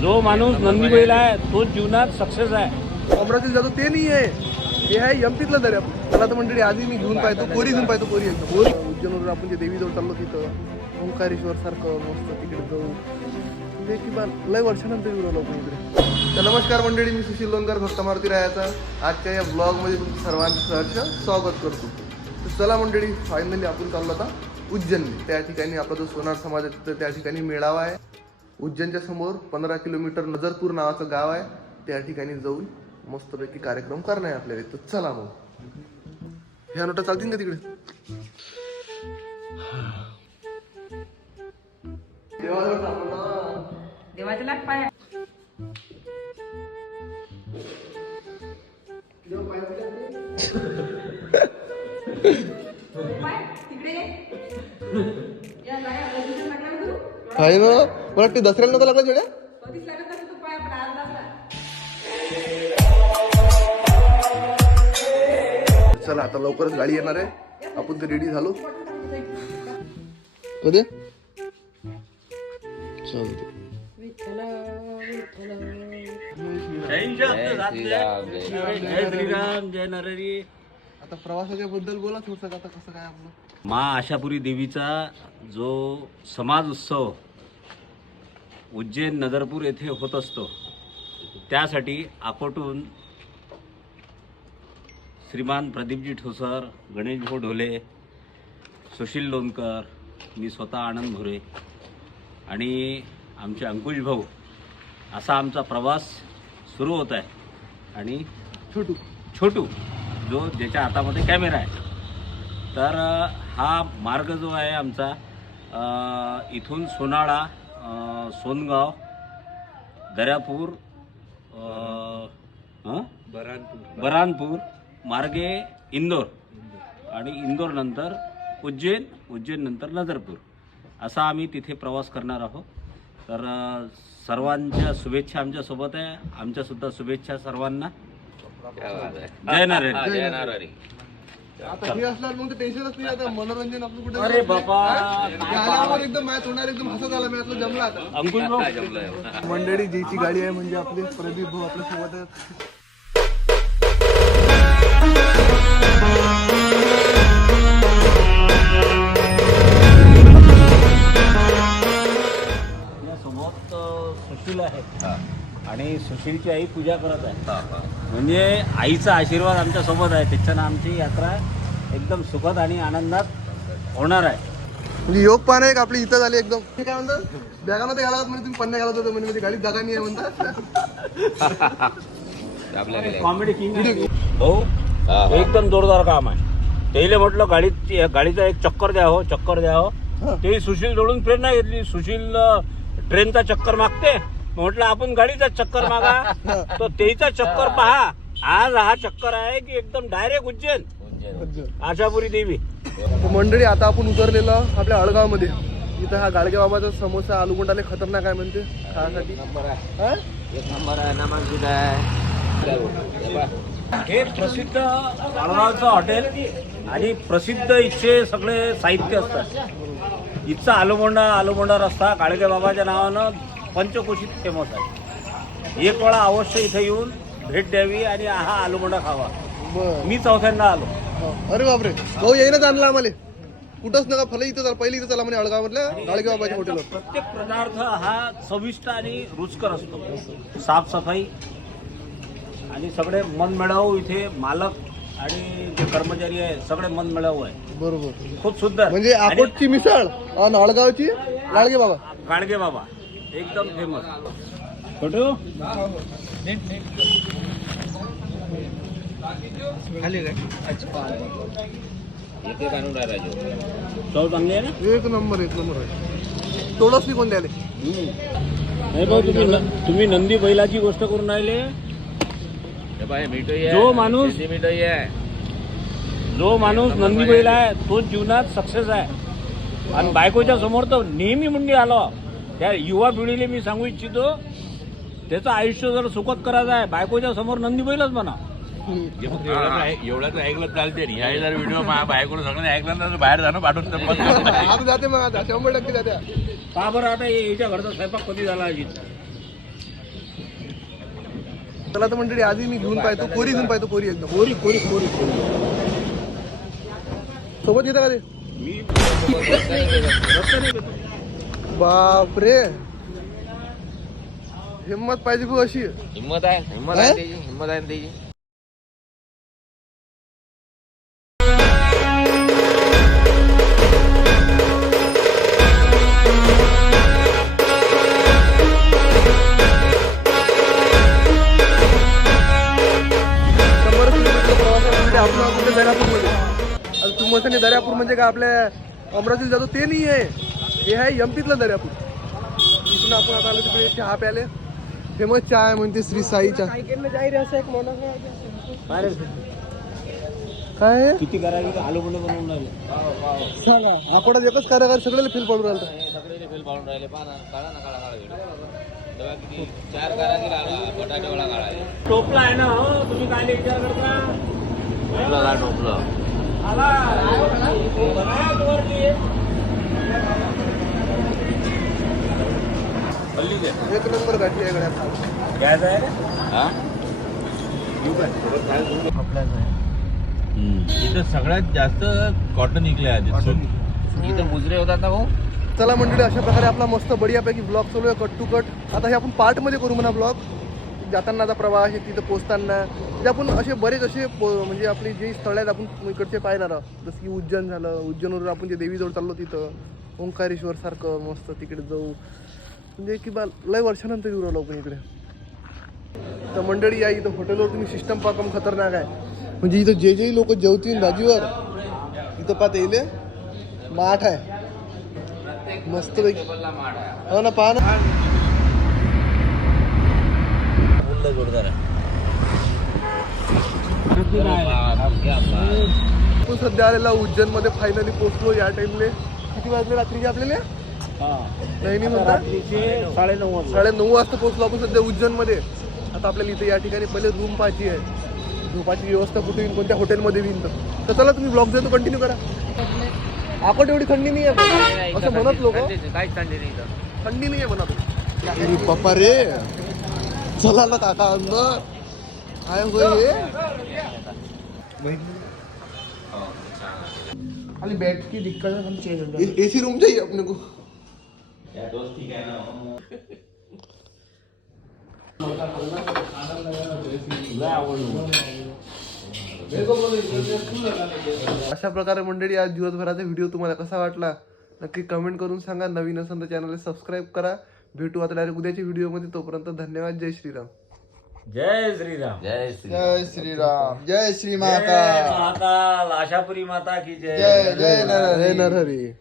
जो माणूस नंदी बैल आहे तो जीवनात सक्सेस आहे. अमरावती जातो ते नाही आहे हे आहे एमपीतलं दर्या. मला तर मंडळी आधी मी घेऊन पाहतो कोरी घेऊन पाहतो कोरी एकदम कोरी उज्जैनवर आपण जे देवीजवळ चाललो तिथं ओंकारेश्वर सारखं मस्त तिकडे जाऊ. ते किंवा लय वर्षानंतर येऊ राहिलो आपण इकडे. तर नमस्कार मंडळी मी सुशील लोणकर भक्त मारुती रायाचा. आजच्या या ब्लॉगमध्ये तुमचं सर्वांचं सहर्ष स्वागत करतो. तर चला मंडळी फायनली आपण चाललो आता उज्जैनला. त्या ठिकाणी आपला जो सोनार समाज आहे तिथं त्या ठिकाणी मेळावा आहे. उज्जैनच्या समोर पंधरा किलोमीटर नजरपूर नावाचं गाव आहे. त्या ठिकाणी जाऊन मस्तपैकी कार्यक्रम करणार आहे आपल्याला. तर चला मग. ह्या नोटा चालतील का तिकडे. देवाचे लाट पाय. पाय तिकडे ना मला वाटते दसऱ्याला नव्हतं लागला जोड्या चला आता लवकरच गाडी येणार आहे. आपण तर रेडी झालो. कधी? चालते जय आता प्रवासाच्या बद्दल बोला थोडस आता कसं काय आपलं? मा आशापुरी देवीचा जो समाज उत्सव उज्जैन नगरपूर येथे होत असतो. त्यासाठी आकोटून श्रीमान प्रदीपजी ठोसर गणेश भाऊ ढोले सुशील लोणकर मी स्वतः आनंद भोरे आणि आमचे अंकुश भाऊ असा आमचा प्रवास सुरू होत आहे. आणि छोटू. छोटू जो ज्याच्या हातामध्ये कॅमेरा आहे. तर हा मार्ग जो आहे आमचा इथून सोनाळा सोनगाव दर्यापूर अ, हं? बरानपूर. मार्गे इंदोर. आणि इंदोर नंतर उज्जैन उज्जैन नंतर नजरपूर. असा आम्ही तिथे प्रवास करणार आहोत. तर सर्वांच्या शुभेच्छा आमच्यासोबत आहे. आमच्यासुद्धा शुभेच्छा सर्वांना. जय नारायण. आता हे असल्यावर मग टेन्शनच नाही आता मनोरंजन आपलं कुठे अरे बाबा गाण्यावर एकदम माझ्या तोंडावर एकदम हसत आला मी आपलं जमला आता. अंकुश भाऊ? मंडळी ज्याची गाडी आहे म्हणजे आपले प्रदीप भाऊ आपल्यासोबत आहेत सोबत सुशील आहे. आणि सुशीलची आई पूजा करत आहे. म्हणजे आईचा आशीर्वाद आमच्यासोबत आहे. त्याच्यानं आमची यात्रा एकदम सुखद आणि आनंदात होणार आहे. म्हणजे योग पाहणं एक आपली इथं झाली एकदम. काय म्हणतात बॅगामध्ये घाला म्हणजे तुम्ही पन्न्या घालत होते म्हणजे म्हणजे गाडीत जागा नाही आहे म्हणतात कॉमेडी किंग हो एकदम जोरदार काम आहे. त्याला म्हटलं गाडीत गाडीचा एक चक्कर द्या हो चक्कर द्या हो. ते सुशील जोडून प्रेरणा घेतली. सुशील ट्रेनचा चक्कर मागते. म्हटलं आपण गाडीचा चक्कर मागा. तो तेचा चक्कर पहा. आज हा चक्कर आहे की एकदम डायरेक्ट उज्जैन. आशापुरी देवी. मंडळी आता आपण उतरलेलो आपल्या अळगावमध्ये इथं हा गाडगे बाबाचा समोसा आलू गुंडाले खतरनाक आहे म्हणते. खाण्यासाठी. हा? हे प्रसिद्ध अळगावचं हॉटेल आणि प्रसिद्ध इथचे सगळे साहित्य असतात. इथचा आलूबोंडा आलूबोंडा रस्ता काळगे बाबाच्या नावानं पंचकोशीत फेमस आहे. एक वेळा अवश्य इथे येऊन भेट द्यावी आणि हा आलूबोंडा खावा. बरं. मी चौथ्यांदा आलो. हा. अरे बापरे. भाऊ येईनच आणला आम्हाला. कुठंच नका फलं इथं चाल पहिले इथं चला म्हणे अळगाव मधल्या गाडगे बाबाच्या हॉटेलवर प्रत्येक पदार्थ हा चविष्ट आणि रुचकर असतो. साफसफाई आणि सगळे मनमिळावू इथे मालक आणि जे कर्मचारी आहे सगळे मनमिळावू आहे. बरोबर. खूप सुंदर. म्हणजे आणि आकोटची मिसळ आणि अळगावची गाडगे बाबा गाडगे बाबा एकदम फेमस छोटू? चव चांगली आहे ना? एक नंबर एक नंबर आहे. तोडच नाही कोण नाही भाऊ तुम्ही न- तुम्ही नंदी बैलाची गोष्ट करून राहिले. जो माणूस जो माणूस नंदी बैल आहे. तो जीवनात सक्सेस आहे. आणि बायकोच्या समोर तर नेहमी मुंडी आलो त्या युवा पिढीला मी सांगू इच्छितो त्याचं आयुष्य जर सुखद करायचं आहे बायकोच्या समोर नंदी बैलच म्हणा ऐकलं चालते नाही जर व्हिडिओ माझ्या बायकोनं सगळं ऐकलं तर बाहेर जाणं पाठवून तर जाते मग आता शंभर टक्के जाते. का बरं आता हे- याच्या घरचा स्वयंपाक कधी झाला अजित? चला तर मंडळी आधी मी घेऊन पाहतो कोरी घेऊन पाहतो कोरी एकदम. कोरी कोरी कोरी कोरी. सोबत येतं का ते? मी बापरे. हिंमत पाहिजे खूप अशी. हिंमत आहे हिंमत आहे त्याची हिंमत आहे त्याची. दर्यापूर म्हणजे काय आपल्या अमरावतीत जातो ते नाही आहे हे आहे एमपीतलं दर्यापूर इथून आपण आता आलो तिकडे चहा प्याले फेमस चहा आहे म्हणते श्री साई चहा काय? किती तर आलू गुंड बनवून राहिले सांगा आकोडात एकच कार्यकार सगळ्याला फील पडून राहिलं सगळे फेल पाडून राहिले पहा ना काळा ना काळा काळा व्हिडिओ तेव्हा किती चार कारागीर आला बटाटे काळा टोपला आहे ना हो तुम्ही काय विचार करता टोपलं का टोपलं आला एक नंबर गाठी आहे गड्या. घ्यायचं आहे का? हा? इथं सगळ्यात जास्त कॉटन इकले आहे इथं मुजरे होतात ना भाऊ? चला मंडळी अशा प्रकारे आपला मस्त बढियापैकी ब्लॉग चालू आहे कट टू कट आता हे आपण पार्टमध्ये करू म्हणा ब्लॉग जातानाचा प्रवास आहे तिथं पोचताना. म्हणजे आपण असे बरेच असे पो- म्हणजे आपली जी स्थळं आहेत आपण इकडचे पाहणार आहोत. जसं की उज्जैन झालं. उज्जैनवरून आपण जे देवीजवळ चाललो तिथं. ओंकारेश्वर सारखं मस्त तिकडे जाऊ. म्हणजे की बा लय वर्षानंतर येऊ राहिलो आपण इकडे. तर मंडळी या इथं हॉटेलवर तुम्ही सिस्टम पाकम खतरनाक आहे. म्हणजे इथं जे जे लोक जेवतील भाजीवर इथं पाहत येईल माठ आहे. मस्त पैकी हो ना पहा ना. आपण सध्या आलेला उज्जैनमध्ये फायनली पोहोचलो या टाइमले किती वाजले रात्रीचे आपल्याला? नाही नाही म्हणता रात्रीचे साडेनऊ वाजता साडे नऊ वाजता पोहोचलो आपण सध्या उज्जैनमध्ये आता आपल्याला इथे या ठिकाणी पहिले रूम पाहायची आहे. झोपाची व्यवस्था कुठे येईल कोणत्या हॉटेलमध्ये येईल तर. तर चला तुम्ही ब्लॉग देतो कंटिन्यू करा. आपण एवढी थंडी नाही आहे असं म्हणत लोक. काहीच थंडी नाही इथं. थंडी नाही आहे म्हणत पप्पा रे. चला ना काका अंदर. काय होय हे? खाली बैठ की दिक्कत है हम चेंज एसी रूम चाहिए अपने को? अशा प्रकारे मंडळी आज दिवसभराचा व्हिडिओ तुम्हाला कसा वाटला? नक्की कमेंट करून सांगा. नवीन असेल तर चॅनलला सबस्क्राईब करा. भेटू आता डायरेक्ट उद्याच्या व्हिडिओमध्ये तोपर्यंत धन्यवाद. जय श्रीराम. जय श्रीराम. जय श्री जय श्रीराम. जय श्री जय माता. आशापुरी माता की जय. जय नरहरी.